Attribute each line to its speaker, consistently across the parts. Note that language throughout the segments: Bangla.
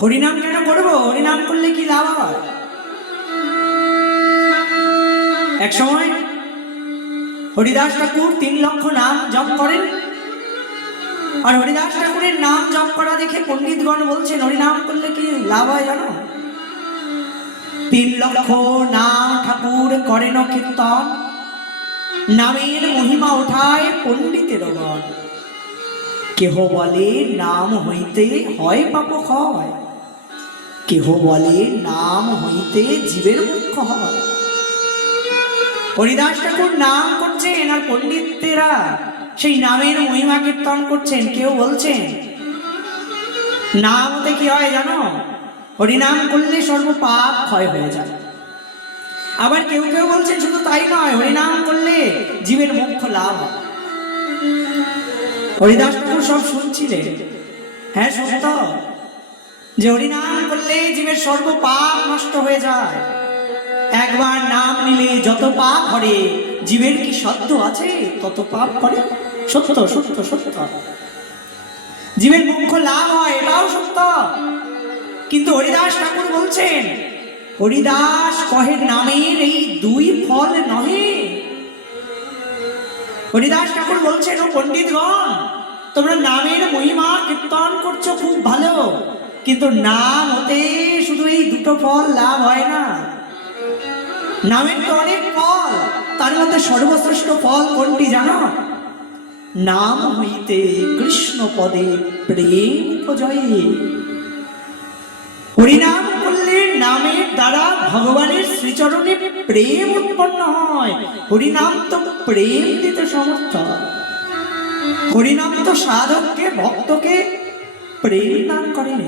Speaker 1: হরিনাম কেন করব, হরিনাম করলে কি লাভ হয়? এক সময় হরিদাস ঠাকুর তিন লক্ষ নাম জপ করেন, আর হরিদাস ঠাকুরের নাম জপ করা দেখে পণ্ডিতগণ বলছেন, হরিনাম করলে কি লাভ হয় জানো? তিন লক্ষ নাম ঠাকুর করেন কীর্তন, নামের মহিমা ওঠায় পণ্ডিতের গণ। কেহ বলে নাম হইতে হয় পাপ হয়। কেহ বলে নাম হইতে জীবের মুখ্য হয়। হরিদাস ঠাকুর নাম করছেন আর পণ্ডিতেরা সেই নামের মহিমা কীর্তন করছেন, কেউ বলছেন নাম হতে কি হয় জানো? হরিনাম করলে সর্ব পাপ ক্ষয় হয়ে যায়। আবার কেউ কেউ বলছেন, শুধু তাই নয়, হরিনাম করলে জীবের মুখ্য লাভ হয়। হরিদাস ঠাকুর সব শুনছিলেন। হ্যাঁ সত্য। যে হরিনাম করলে জীবের সর্ব পাপ নষ্ট হয়ে যায়। একবার নাম নিলে যত পাপ করে, জীবের কি সত্য আছে? তত পাপ করে? সত্য সত্য সত্য। জীবের মুখ্য লাভ হয়, এটাও সত্য। কিন্তু হরিদাস ঠাকুর বলছেন, হরিদাস কহের নামের এই দুই ফল নহে? হরিদাস ঠাকুর বলছেন, ও পণ্ডিতগণ, তোমরা নামের মহিমা কীর্তন করছ খুব ভালো, কিন্তু নাম হতে শুধু এই দুটো ফল লাভ হয় না। নামের তো অনেক ফল, তার মধ্যে সর্বশ্রেষ্ঠ ফল কোনটি জানো? নাম হইতে কৃষ্ণ পদে প্রেম উপজয়ে। হরিনাম করলে নামের দ্বারা ভগবানের শ্রীচরণে প্রেম উৎপন্ন হয়। হরিনাম তো প্রেম সমর্থ হরিনাম সাধককে ভক্তকে প্রেম দান করেন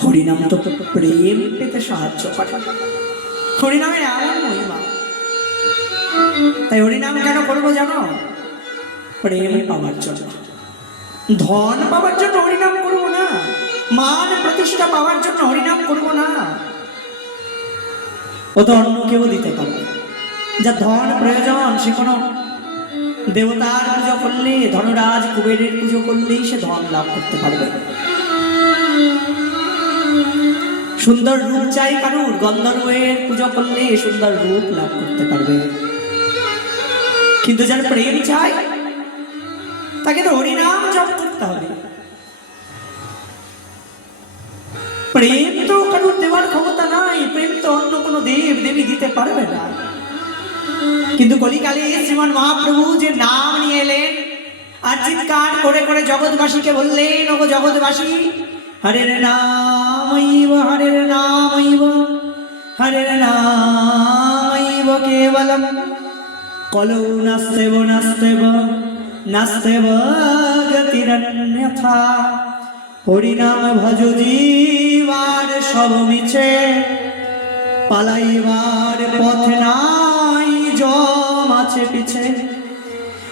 Speaker 1: হরিনাম তো প্রেম পেতে সাহায্য করে হরিনামের এমন মহিমা। তাই হরিনাম কেন করব জানো? প্রেম পাওয়ার জন্য। ধন পাওয়ার জন্য হরিনাম করব না। মান প্রতিষ্ঠা পাওয়ার জন্য হরিনাম করব না। ও তো অন্য কেউ দিতে পারবে যা ধন প্রয়োজন, সে কোনো দেবতার পুজো করলে, ধনরাজ কুবেরের পুজো করলেই সে ধন লাভ করতে পারবে। সুন্দর রূপ চাই কারুর, গন্ধর্বের পুজো করলে সুন্দর রূপ লাভ করতে পারবে। কিন্তু যার প্রেম চাই, তাকে তো হরিনাম জপ করতে হবে। প্রেম তো কারুর দেওয়ার ক্ষমতা নাই, প্রেম তো অন্য কোনো দেব দেবী দিতে পারবে না। কিন্তু কলিকালে শ্রীমান মহাপ্রভু যে নাম নিয়ে এলেন, আর চিৎকার করে করে জগৎবাসীকে বললেন, ওগো জগৎবাসী, হরের নামৈব হরের নামৈব হরের নামৈব কেবলম। কলৌ নাস্তেব নাস্তেব নাস্তেব গতিরন্যথা। হরিনাম ভজ জীবার সব মিছে, পালাইবার পথ নাই জম আছে পিছে।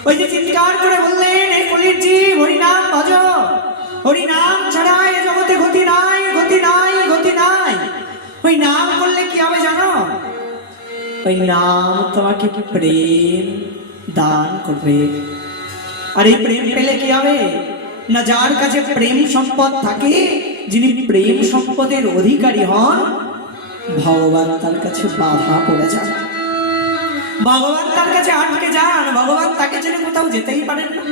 Speaker 1: ওই যে চিৎকার করে বললেন এই কলির ছাড়া এ জগতে গতি নাই নাই নাই। ওই নাম করলে কি হবে জানো? ওই নাম তোমাকে প্রেম দান করবে। আর এই প্রেম পেলে কি হবে? না যার কাছে প্রেম সম্পদ থাকে, যিনি প্রেম সম্পদের অধিকারী হন, ভগবান তার কাছে বাধা পড়ে যান ভগবান তার কাছে আটকে যান, ভগবান তাকে ছেড়ে কোথাও যেতেই পারেন না।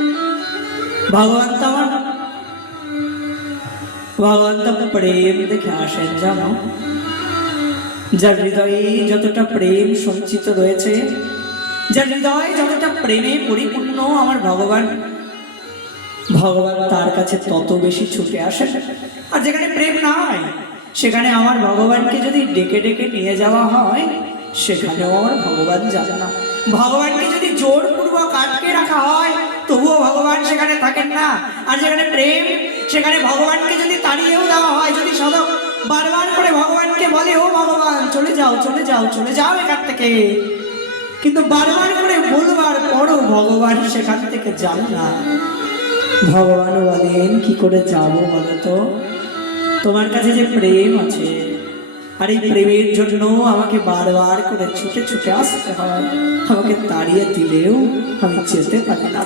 Speaker 1: ভগবান তো আমার ভগবান তো প্রেম দেখে আসেন, জানো? যার হৃদয়ে যতটা প্রেম সঞ্চিত রয়েছে, যার হৃদয় যতটা প্রেমে পরিপূর্ণ আমার ভগবান ভগবান তার কাছে তত বেশি ছুটে আসে আর যেখানে প্রেম নাই, সেখানে আমার ভগবানকে যদি ডেকে ডেকে নিয়ে যাওয়া হয় সেখানেও আমার ভগবান যাবে না। ভগবানকে যদি জোরপূর্বক আটকে রাখা হয়, তবুও ভগবান সেখানে থাকেন না। আর যেখানে প্রেম, সেখানে ভগবানকে যদি তাড়িয়েও দেওয়া হয়, যদি সাধক বারবার করে ভগবানকে বলে, ও ভগবান, চলে যাও চলে যাও চলে যাও এখান থেকে। কিন্তু বারবার করে বলবার পরও ভগবান সেখান থেকে যান না। ভগবান বলেন, কি করে যাব বলো তো? তোমার কাছে যে প্রেম আছে আর এই প্রেমের জন্য আমাকে বারবার করে ছুটে ছুটে আসতে হয় আমাকে তাড়িয়ে দিলেও আমি যেতে পারি না